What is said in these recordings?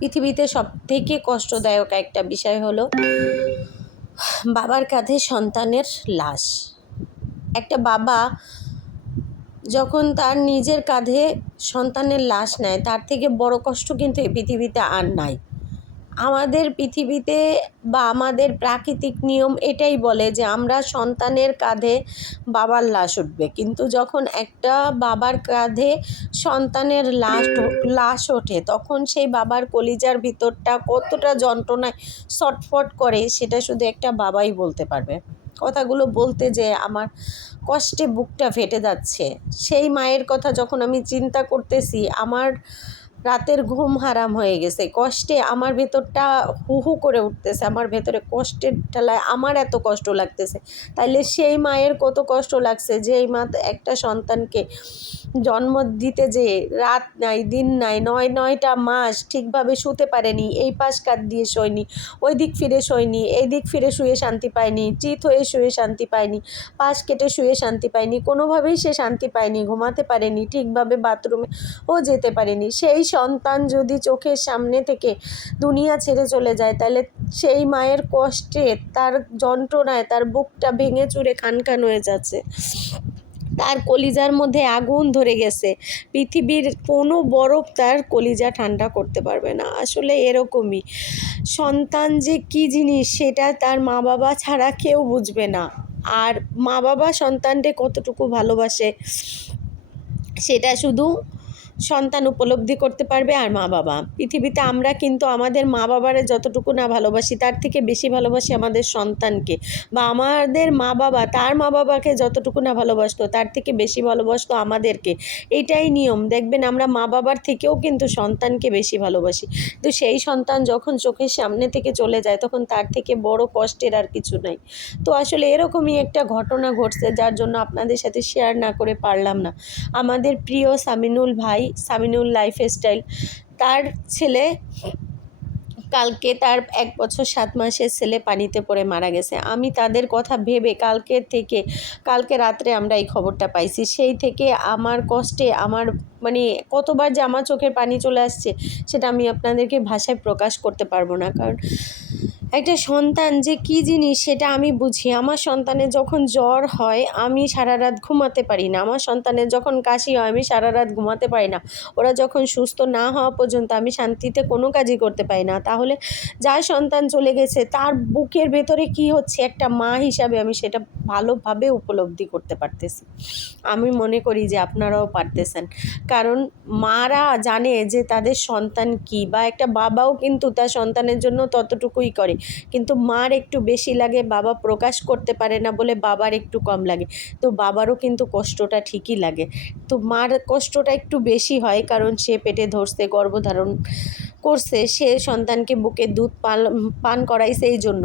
পৃথিবীতে সব থেকে কষ্টদায়ক একটা বিষয় হলো বাবার কাঁধে সন্তানের লাশ। একটা বাবা যখন তার নিজের কাঁধে সন্তানের লাশ নেয়, তার থেকে বড় কষ্ট কিন্তু এই পৃথিবীতে আর নাই। আমাদের পৃথিবীতে বা আমাদের প্রাকৃতিক নিয়ম এটাই বলে যে আমরা সন্তানের কাঁধে বাবার লাশ উঠবে। কিন্তু যখন একটা বাবার কাঁধে সন্তানের লাশ লাশ ওঠে, তখন সেই বাবার কলিজার ভিতরটা কতটা যন্ত্রণায় ছটফট করে সেটা শুধু একটা বাবাই বলতে পারবে। কথাগুলো বলতে যে আমার কষ্টে বুকটা ফেটে যাচ্ছে, সেই মায়ের কথা যখন আমি চিন্তা করতেছি, আমার রাতের ঘুম হারাম হয়ে গেছে। কষ্টে আমার ভেতরটা হু হু করে উঠতেছে, আমার ভেতরে কষ্টের ঠেলায় আমার এত কষ্ট লাগতেছে। তাইলে সেই মায়ের কত কষ্ট লাগছে যে এই মা একটা সন্তানকে জন্ম দিতে যে রাত নাই, দিন নাই, নয়, নয়টা মাস ঠিকভাবে শুতে পারেনি, এই পাশ কাত দিয়ে শোয়নি, ওই দিক ফিরে শোয়নি, এই দিক ফিরে শুয়ে শান্তি পায়নি, চিত হয়ে শুয়ে শান্তি পায়নি, পাশ কেটে শুয়ে শান্তি পায়নি, কোনোভাবেই সে শান্তি পায়নি, ঘুমাতে পারেনি, ঠিকভাবে বাথরুমে ও যেতে পারেনি। সেই সন্তান যদি চোখের সামনে থেকে দুনিয়া ছেড়ে চলে যায়, তাহলে সেই মায়ের কষ্টে তার যন্ত্রণায় তার বুকটা ভেঙে চুরে খান খান হয়ে যাচ্ছে। তার কলিজার মধ্যে আগুন ধরে গেছে। পৃথিবীর কোনো বরফ তার কলিজা ঠান্ডা করতে পারবে না। আসলে এরকমই। সন্তান যে কী জিনিস, সেটা তার মা বাবা ছাড়া কেউ বুঝবে না। আর মা বাবা সন্তানকে কতটুকু ভালোবাসে, সেটা শুধু সন্তান উপলব্ধি করতে পারবে আর মা বাবা। পৃথিবীতে আমরা কিন্তু আমাদের মা বাবারে যতটুকু না ভালোবাসি, তার থেকে বেশি ভালোবাসি আমাদের সন্তানকে। বা আমাদের মা বাবা, তার মা বাবাকে যতটুকু না ভালোবাসতো, তার থেকে বেশি ভালোবাসতো আমাদেরকে। এটাই নিয়ম। দেখবেন আমরা মা বাবার থেকেও কিন্তু সন্তানকে বেশি ভালোবাসি। তো সেই সন্তান যখন চোখের সামনে থেকে চলে যায়, তখন তার থেকে বড় কষ্টের আর কিছু নাই। তো আসলে এরকমই একটা ঘটনা ঘটছে, যার জন্য আপনাদের সাথে শেয়ার না করে পারলাম না। আমাদের প্রিয় সামিনুল ভাই সামিনুল লাইফ স্টাইল তার ছেলে কালকে তার এক বছর সাত মাসের ছেলে পানিতে পড়ে মারা গেছে। আমি তাদের কথা ভেবে কালকে থেকে, কালকে রাত্রে আমরা এই খবরটা পাইছি। সেই থেকে আমার কষ্টে, আমার মানে কতবার যে আমার চোখের পানি চলে আসছে, সেটা আমি আপনাদেরকে ভাষায় প্রকাশ করতে পারব না। কারণ একটা সন্তান যে কী জিনিস সেটা আমি বুঝি। আমার সন্তানের যখন জ্বর হয়, আমি সারা রাত ঘুমাতে পারি না। আমার সন্তানের যখন কাশি হয়, আমি সারা রাত ঘুমাতে পারি না। ওরা যখন সুস্থ না হওয়া পর্যন্ত আমি শান্তিতে কোনো কাজই করতে পারি না। তাহলে যার সন্তান চলে গেছে, তার বুকের ভেতরে কি হচ্ছে? একটা মা হিসাবে আমি সেটা ভালোভাবে উপলব্ধি করতে পারতেছি। আমি মনে করি যে আপনারাও পারতেছেন। কারণ মারা জানে যে তাদের সন্তান কি, বা একটা বাবাও কিন্তু তার সন্তানের জন্য ততটুকুই করে। কিন্তু মার একটু বেশি লাগে, বাবা প্রকাশ করতে পারে না বলে বাবার একটু কম লাগে। তো বাবারও কিন্তু কষ্টটা ঠিকই লাগে। তো মার কষ্টটা একটু বেশি হয় কারণ সে পেটে ধরছে, গর্ভধারণ করছে, সে সন্তানকে বুকে দুধ পান পান করাইছে এই জন্য।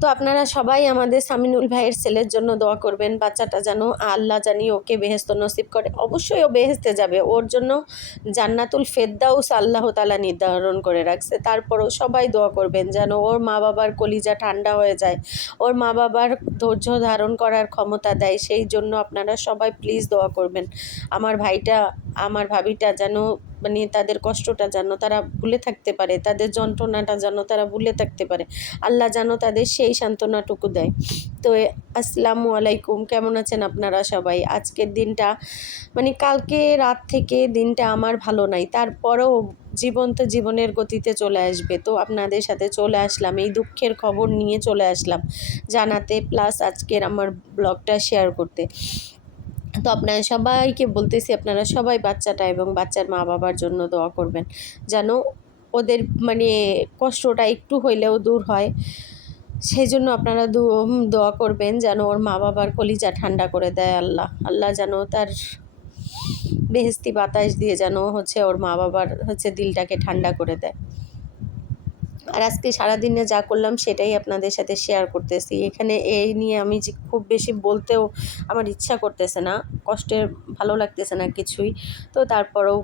তো আপনারা সবাই আমাদের সামিনুল ভাইয়ের ছেলের জন্য দোয়া করবেন, বাচ্চাটা যেন আল্লাহ জানি ওকে বেহেস্ত নসিব করে। অবশ্যই ও বেহেস্তে যাবে, ওর জন্য জান্নাতুল ফেদ্দাউস আল্লাহ তালা নির্ধারণ করে রাখছে। তারপরও সবাই দোয়া করবেন যেন ওর মা বাবার কলিজা ঠান্ডা হয়ে যায়, ওর মা বাবার ধৈর্য ধারণ করার ক্ষমতা দেয়, সেই জন্য আপনারা সবাই প্লিজ দোয়া করবেন। আমার ভাইটা আমার ভাবিটা যেন মানে তাদের কষ্টটা যেন তারা ভুলে থাকতে পারে, তাদের যন্ত্রণাটা যেন তারা ভুলে থাকতে পারে। আল্লাহ যেন তাদের সেই সান্ত্বনাটুকু দেয়। তো আসসালামু আলাইকুম, কেমন আছেন আপনারা সবাই? আজকের দিনটা মানে কালকে রাত থেকে দিনটা আমার ভালো নাই, তারপরেও জীবন তো জীবনের গতিতে চলে আসবে। তো আপনাদের সাথে চলে আসলাম, এই দুঃখের খবর নিয়ে চলে আসলাম, জানাতে, প্লাস আজকের আমার ব্লগটা শেয়ার করতে। তো আপনারা সবাইকে বলতেছি, আপনারা সবাই বাচ্চাটা এবং বাচ্চার মা বাবার জন্য দোয়া করবেন, যেন ওদের মানে কষ্টটা একটু হইলেও দূর হয়। সেই জন্য আপনারা দোয়া করবেন যেন ওর মা বাবার কলিজা ঠান্ডা করে দেয় আল্লাহ। আল্লাহ যেন তার বেহেস্তি বাতাস দিয়ে যেন হচ্ছে ওর মা বাবার হচ্ছে দিলটাকে ঠান্ডা করে দেয়। আর আজকে সারাদিনে যা করলাম সেটাই আপনাদের সাথে শেয়ার করতেছি। এখানে এই নিয়ে আমি যে খুব বেশি বলতেও আমার ইচ্ছা করতেছে না, কষ্টের ভালো লাগতেছে না কিছুই। তো তারপরেও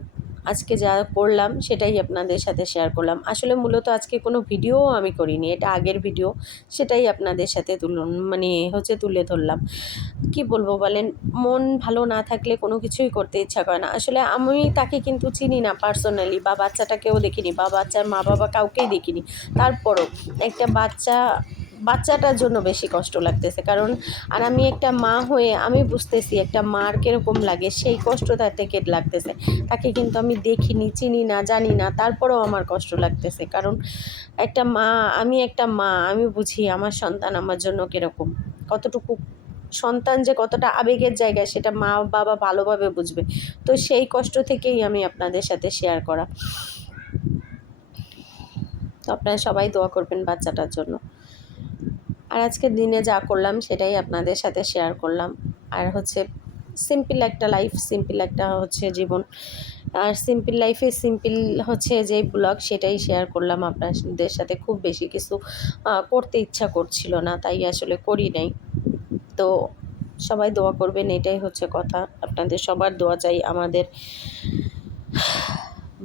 আজকে যা করলাম সেটাই আপনাদের সাথে শেয়ার করলাম। আসলে মূলত আজকে কোনো ভিডিও আমি করিনি, এটা আগের ভিডিও সেটাই আপনাদের সাথে তুলুন মানে হচ্ছে তুলে ধরলাম। কি বলব বলেন, মন ভালো না থাকলে কোনো কিছুই করতে ইচ্ছা করে না। আসলে আমি তাকে কিন্তু চিনি না পার্সোনালি বা বাচ্চাটাকেও দেখিনি, বা বাচ্চার মা বাবা কাউকেই দেখিনি। তারপরও একটা বাচ্চা বাচ্চাটার জন্য বেশি কষ্ট লাগতেছে। কারণ, আর আমি একটা মা হয়ে আমি বুঝতেছি একটা মার কীরকম লাগে, সেই কষ্ট তার থেকে লাগতেছে। তাকে কিন্তু আমি দেখিনি, চিনি না, জানি না, তারপরেও আমার কষ্ট লাগতেছে। কারণ, একটা মা, আমি একটা মা, আমি বুঝি আমার সন্তান আমার জন্য কীরকম। কতটুকু সন্তান যে কতটা আবেগের জায়গায় সেটা মা বাবা ভালোভাবে বুঝবে। তো সেই কষ্ট থেকেই আমি আপনাদের সাথে শেয়ার করা। তো আপনারা সবাই দোয়া করবেন বাচ্চাটার জন্য। আর আজকের দিনে যা করলাম সেটাই আপনাদের সাথে শেয়ার করলাম। আর হচ্ছে সিম্পল একটা লাইফ সিম্পল একটা হচ্ছে জীবন। আর সিম্পল লাইফে সিম্পল হচ্ছে যে ব্লগ সেটাই শেয়ার করলাম। আপনাদের সাথে খুব বেশি কিছু করতে ইচ্ছা করছিল না, তাই আসলে করি নাই। তো সবাই দোয়া করবেন, এটাই হচ্ছে কথা। আপনাদের সবার দোয়া চাই আমাদের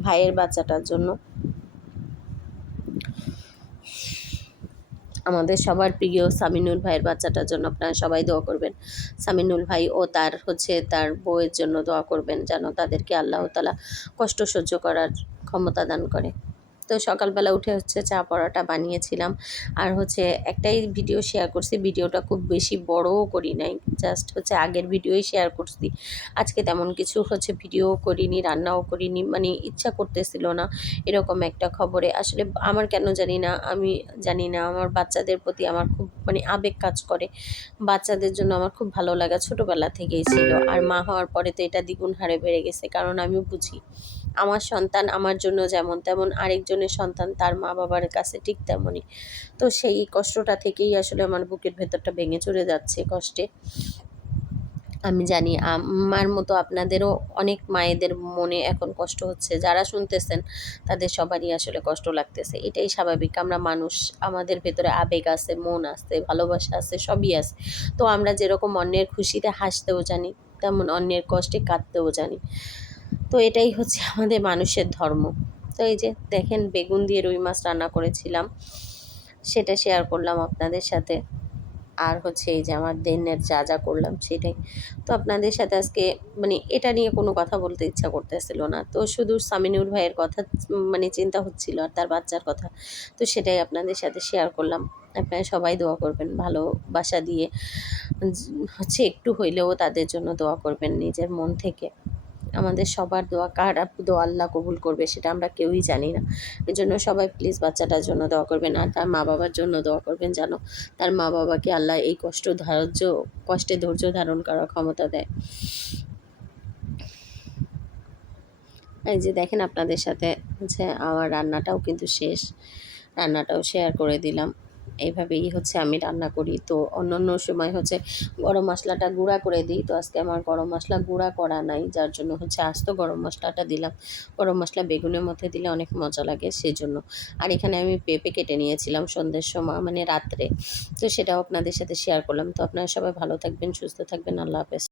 ভাইয়ের বাচ্চাটার জন্য। আমাদের সবার প্রিয় সামিনুল ভাইয়ের বাচ্চাটার জন্য আপনারা সবাই দোয়া করবেন। সামিনুল ভাই ও তার হচ্ছে তার বউয়ের জন্য দোয়া করবেন যেন তাদেরকে আল্লাহ তালা কষ্ট সহ্য করার ক্ষমতা দান করে। তো সকালবেলা উঠে হচ্ছে চা পরোটা বানিয়েছিলাম। আর হচ্ছে একটাই ভিডিও শেয়ার করছি ভিডিওটা খুব বেশি বড়ও করি নাই জাস্ট হচ্ছে আগের ভিডিওই শেয়ার করছি। আজকে তেমন কিছু হচ্ছে ভিডিও করিনি, রান্নাও করিনি মানে ইচ্ছা করতেছিল না এরকম একটা খবরে। আসলে আমার কেন জানি না, আমি জানি না, আমার বাচ্চাদের প্রতি আমার খুব মানে আবেগ কাজ করে। বাচ্চাদের জন্য আমার খুব ভালো লাগা ছোটোবেলা থেকেই ছিল। আর মা হওয়ার পরে তো এটা দ্বিগুণ হারে বেড়ে গেছে, কারণ আমি বুঝি। আমার সন্তান আমার জন্য যেমন তেমন আরেকজনের সন্তান তার মা বাবার কাছে ঠিক তেমনই। তো সেই কষ্টটা থেকেই আসলে আমার বুকের ভেতরটা ভেঙে চলে যাচ্ছে কষ্টে। আমি জানি আমার মতো আপনাদেরও অনেক মায়েদের মনে এখন কষ্ট হচ্ছে। যারা শুনতেছেন, তাদের সবারই আসলে কষ্ট লাগতেছে। এটাই স্বাভাবিক। আমরা মানুষ, আমাদের ভেতরে আবেগ আছে, মন আছে, ভালোবাসা আছে, সবই আছে। তো আমরা যেরকম অন্যের খুশিতে হাসতেও জানি, তেমন অন্যের কষ্টে কাঁদতেও জানি। তো এটাই হচ্ছে আমাদের মানুষের ধর্ম। তো এই যে দেখেন বেগুন দিয়ে রুই মাছ রান্না করেছিলাম, সেটা শেয়ার করলাম আপনাদের সাথে। আর হচ্ছে এই যে আমার দিনের যা যা করলাম সেটাই। তো আপনাদের সাথে আজকে মানে এটা নিয়ে কোনো কথা বলতে ইচ্ছা করতেছিল না। তো শুধু সামিনুর ভাইয়ের কথা মানে চিন্তা হচ্ছিল আর তার বাচ্চার কথা। তো সেটাই আপনাদের সাথে শেয়ার করলাম। আপনারা সবাই দোয়া করবেন ভালোবাসা দিয়ে। হচ্ছে একটু হইলেও তাদের জন্য দোয়া করবেন নিজের মন থেকে। আমাদের সবার দোয়া, কার দোয়া আল্লাহ কবুল করবে সেটা আমরা কেউই জানি না। এই জন্য সবাই প্লিজ বাচ্চাটার জন্য দোয়া করবেন আর তার মা বাবার জন্য দোয়া করবেন যেন তার মা বাবাকে আল্লাহ এই কষ্ট, ধৈর্য, কষ্টে ধৈর্য ধারণ করার ক্ষমতা দেয়। এই যে দেখেন আপনাদের সাথে হচ্ছে আমার রান্নাটাও কিন্তু শেষ। রান্নাটাও শেয়ার করে দিলাম। এইভাবেই হচ্ছে আমি রান্না করি। তো অন্য অন্য সময় হচ্ছে গরম মশলাটা গুঁড়া করে দিই। তো আজকে আমার গরম মশলা গুঁড়া করা নাই, যার জন্য হচ্ছে আস্ত গরম মশলাটা দিলাম। গরম মশলা বেগুনের মধ্যে দিলে অনেক মজা লাগে সেই জন্য আর এখানে আমি পেঁপে কেটে নিয়েছিলাম সন্ধ্যের সময় মানে রাত্রে। তো সেটাও আপনাদের সাথে শেয়ার করলাম। তো আপনারা সবাই ভালো থাকবেন, সুস্থ থাকবেন। আল্লাহ হাফেজ।